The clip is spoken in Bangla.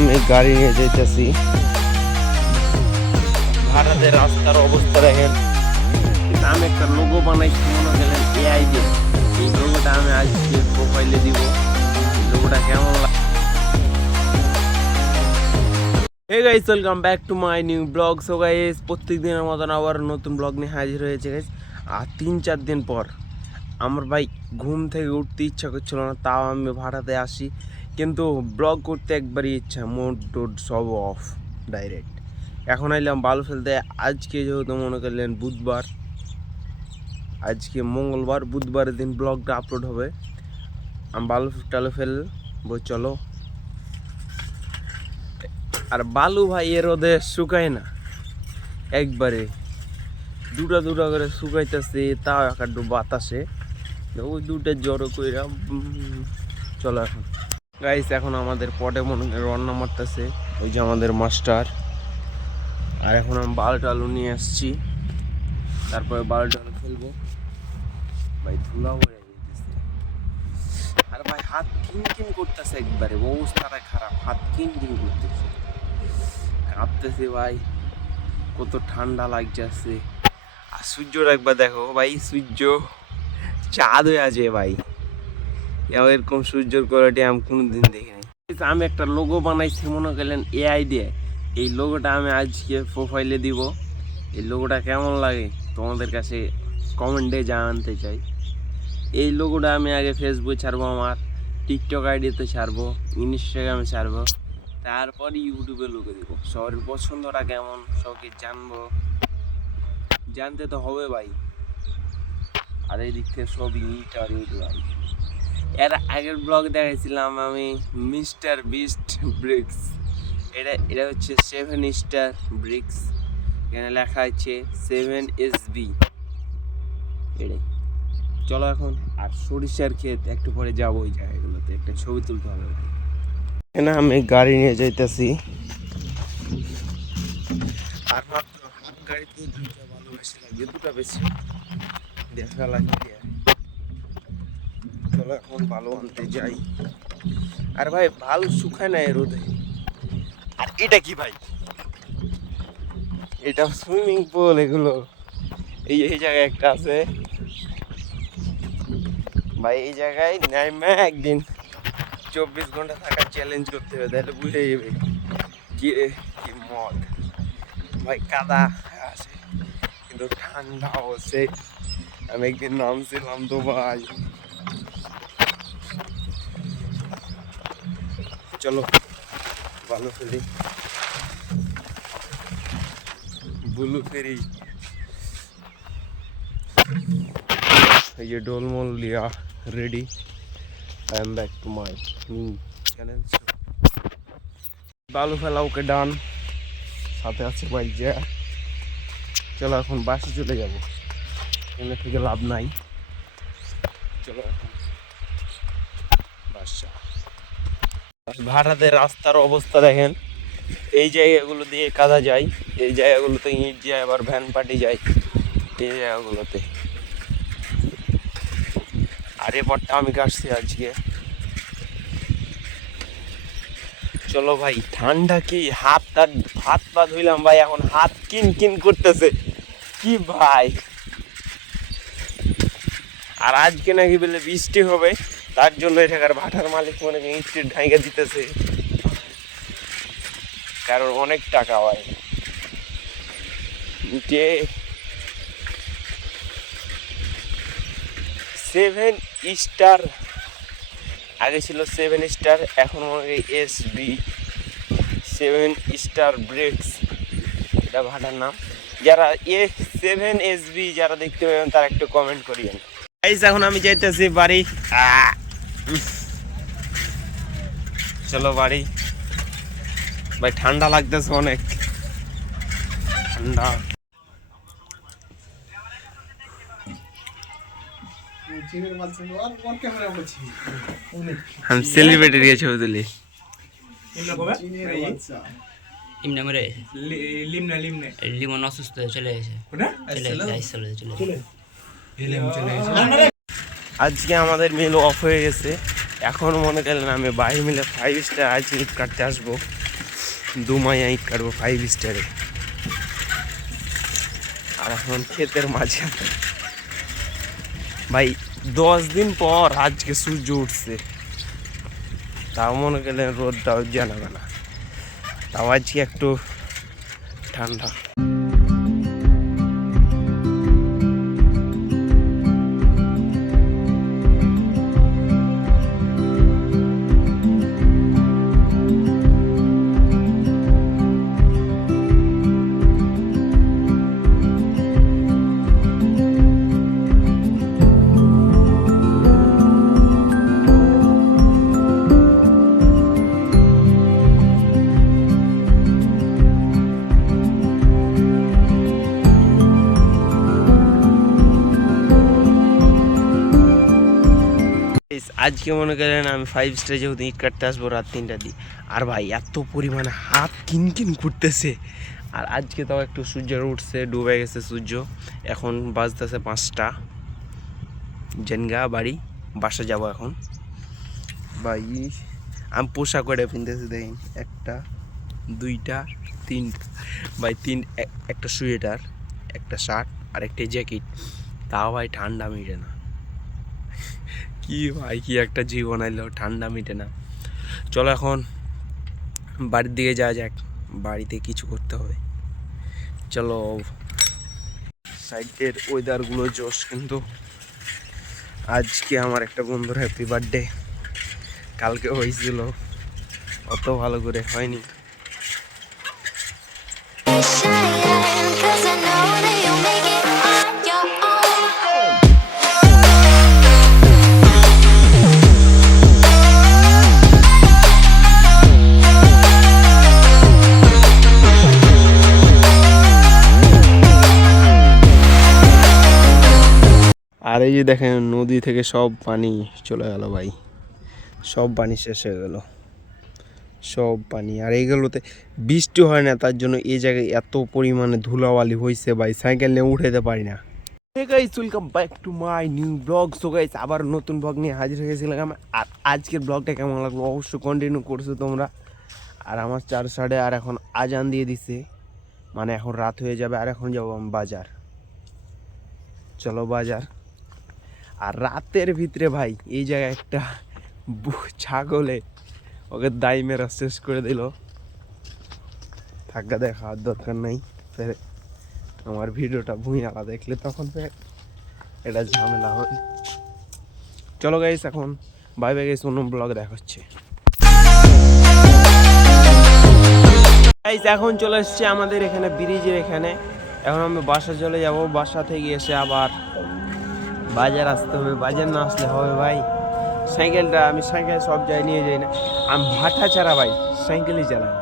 আমি গাড়ি নিয়ে যাইতেছি। ভারতের রাস্তার অবস্থা দেখেন। আমি একটা লোগো বানাইছি মনে গেলেন এআই দিয়ে। এই লোগোটা আমি আজকে প্রোফাইলে দিব। লোগোটা কেমন লাগে? Hey guys, welcome back to my new vlog. So guys, প্রত্যেক দিনের মতন আবার নতুন ব্লগ নিয়ে হাজির হয়েছে গাইস। আর 3-4 দিন পর আমার ভাই ঘুম থেকে উঠতে ইচ্ছা করছিল না, তাও আমি ভাড়াতে আসি। কিন্তু ব্লগ করতে একবারই ইচ্ছা, মোড টোড সব অফ ডাইরেক্ট। এখন আইলাম বালু ফেলতে। আজকে যেহেতু মনে করলেন বুধবার, আজকে মঙ্গলবার, বুধবারের দিন ব্লগটা আপলোড হবে। আমি বালু টালু ফেলবো, চলো। আর বালু ভাই এর রোদে শুকায় না, একবারে দুটা করে শুকাইতেছে, তাও একটু বাতাসে ওই দুটা জড়ো কইরা। চলো এখন গাইস, এখন আমাদের পটে মনে রান্না মারতেছে ওই যে আমাদের মাস্টার। আর এখন আমি বালু টালু নিয়ে আসছি, তারপরে বালু টালু ফেলবো। ভাই ধুলা হয়ে যেতেছে। আর ভাই হাত কিন করতেছে, একবারে অবস্থাটা খারাপ, হাত কিন করতেছে, কাঁপতেছে ভাই, কত ঠান্ডা লাগছে। আর সূর্যটা একবার দেখো ভাই, সূর্য চাঁদ হয়ে আছে ভাই। এরকম সূর্যের কোয়ালিটি আমি কোনোদিন দেখিনি। আমি একটা লোগো বানাইছি মনে করলেন এআই দিয়ে। এই লোগোটা আমি আজকে প্রোফাইলে দিব। এই লোগোটা কেমন লাগে তোমাদের কাছে কমেন্টে জানাতে চাই। এই লোগোটা আমি আগে ফেসবুকে ছাড়বো, আমার টিকটক আইডিতে ছাড়বো, ইনস্টাগ্রামে ছাড়বো, তারপর ইউটিউবে লোগো দিব। সবার পছন্দটা কেমন সবকে জানতে তো হবে ভাই। আর এই দিক থেকে সব ইট আর ইট ভাই। এর আগের ব্লগ দেখাইছিলাম আমি মিস্টার বিস্ট ব্রিক্স। এটা হচ্ছে 7 স্টার ব্রিক্স। এখানে লেখা আছে 7SB। এটাই। চলো এখন। আর সরিষার ক্ষেত একটু পরে যাবো, ওই জায়গাগুলোতে একটা ছবি তুলতে হবে। এখানে আমি গাড়ি নিয়ে যাইতেছি। আর মাত্র হাত গাড়িতে 2টা ভালো বেশি লাগবে, 2টা বেশি দেখা লাগবে। চলো এখন ভালো আনতে যাই। আর ভাই ভালো শুকায় না এর রোদে। আর এটা কি ভাই? এটা সুইমিং পুল। এগুলো এই জায়গায় একটা আছে ভাই। এই জায়গায় নাইমা একদিন 24 ঘন্টা থাকার চ্যালেঞ্জ করতে হবে, তাহলে বুঝে যাবে কি মদ ভাই। কাদা আছে কিন্তু ঠান্ডা হচ্ছে। আমি একদিন নামছিলাম তো ভাই। চলো ভালো ফেরি, বুলু ফেরি। ये डोल मोल लिया ready. I am back to my new channel. बालू फैला ओके डान, সাথে আছে ভাই যা। চলো এখন বাসে চলে যাব, এখানে থেকে লাভ নাই। চলো এখন বাসা। ভারতের রাস্তার অবস্থা দেখেন। এই জায়গাগুলো দিয়ে কাদা যায়, এই জায়গাগুলোতে ইট যায়, আবার ভ্যান পার্টি যায় এই জায়গাগুলোতে। আর এ পরটা আমি কাটছি আজকে। চলো ভাই, ঠান্ডা কি হাত পা ধুইলাম ভাই, এখন হাত কিন করতেছে কি ভাই। আর আজকে নাকি বলে বৃষ্টি হবে, তার জন্য এখানকার ভাটার মালিক মনে ইট ঢাইকা দিতেছে, কারণ অনেক টাকা হয়। যে 7 স্টার, আগে ছিল 7 স্টার, এখন মনে হয় SB 7 স্টার ব্রিক্স, এটা ভাটার নাম। যারা 7SB যারা দেখতে পাবেন তারা একটু কমেন্ট করিয়েন। এখন আমি যাইতেছি বাড়ি। চলো বাড়ি ভাই, ঠান্ডা লাগতেছে অনেক, ঠান্ডা। हम सेलिब्रिटी के छवि तुली লিমন অসুস্থ চলে গেছে। আজকে আমাদের মিল অফ হয়ে গেছে। এখন মনে করলেন আমি বাইরে মিলে 5 স্টার আইসক্রিম কাটতে আসবো। দুমাইয়া ইট কাটবো 5 স্টারে। আর এখন ক্ষেতের মাঝে ভাই 10 দিন পর আজকে সূর্য উঠছে, তাও মনে গেলে রোদটাও জানাবে না, তাও আজকে একটু ঠান্ডা। আজকে মনে করেন আমি 5 স্টার যেহেতু ইট কাটতে আসবো রাত 3টা দিয়ে, আর ভাই এত পরিমাণে হাত কিনকিন করতেছে। আর আজকে তাও একটু সূর্য উঠছে, ডুবে গেছে সূর্য। এখন বাজতেছে 5টা, জেনগা বাড়ি বাসা যাব এখন। ভাই আমি পোশাক করে পিনতেছি, দেখেন 1টা 2টা 3টা ভাই, একটা সোয়েটার, একটা শার্ট আর একটা জ্যাকেট, তাও ভাই ঠান্ডা মিটে না। কি ভাই কি একটা জীবন আইলো, ঠান্ডা মিটে না। চলো এখন বাড়ির দিকে যাওয়া যাক, বাড়িতে কিছু করতে হবে। চলো। সাইডের ওয়েদারগুলো জোশ, কিন্তু আজকে আমার একটা বন্ধুর হ্যাপি বার্থডে, কালকে হয়েছিল, অত ভালো করে হয়নি। আর এই যে দেখেন নদী থেকে সব পানি চলে গেল ভাই, সব পানি শেষ হয়ে গেল, সব পানি। আর এইগুলোতে বৃষ্টি হয় না, তার জন্য এই জায়গায় এত পরিমাণে ধুলাবালি হয়েছে ভাই, সাইকেল নিয়ে উঠাতে পারি না। Hey guys, welcome back to my new blog. So guys, আবার নতুন ব্লগ নিয়ে হাজির হয়ে গেছিলাম। আর আজকের ব্লগটা কেমন লাগলো অবশ্যই কন্টিনিউ করছো তোমরা। আর আমার 4:30 আর এখন আজান দিয়ে দিছে, মানে এখন রাত হয়ে যাবে। আর এখন যাবো আমি বাজার, চলো বাজার। আর রাতের ভিতরে ভাই এই জায়গায় একটা ছাগলে ওকে দাই মেরা শেষ করে দিল। থাকা দেখার দরকার নাই, ফের আমার ভিডিওটা ভুঁইয়ালা দেখলে তখন ফের এটা ঝামেলা হয়। চলো গাইস, এখন বাই বাই গাইস, অন্য ব্লগে দেখা হচ্ছে। গাইস এখন চলে এসছে আমাদের এখানে ব্রিজের এখানে, এখন আমি বাসা চলে যাব। বাসা থেকে এসে আবার বাজার আসতে হবে, বাজার না আসলে হবে ভাই। সাইকেলটা আমি সাইকেল সব জায়গায় নিয়ে যাই না, আমি ভাটা ছাড়া ভাই সাইকেলই চালাই না।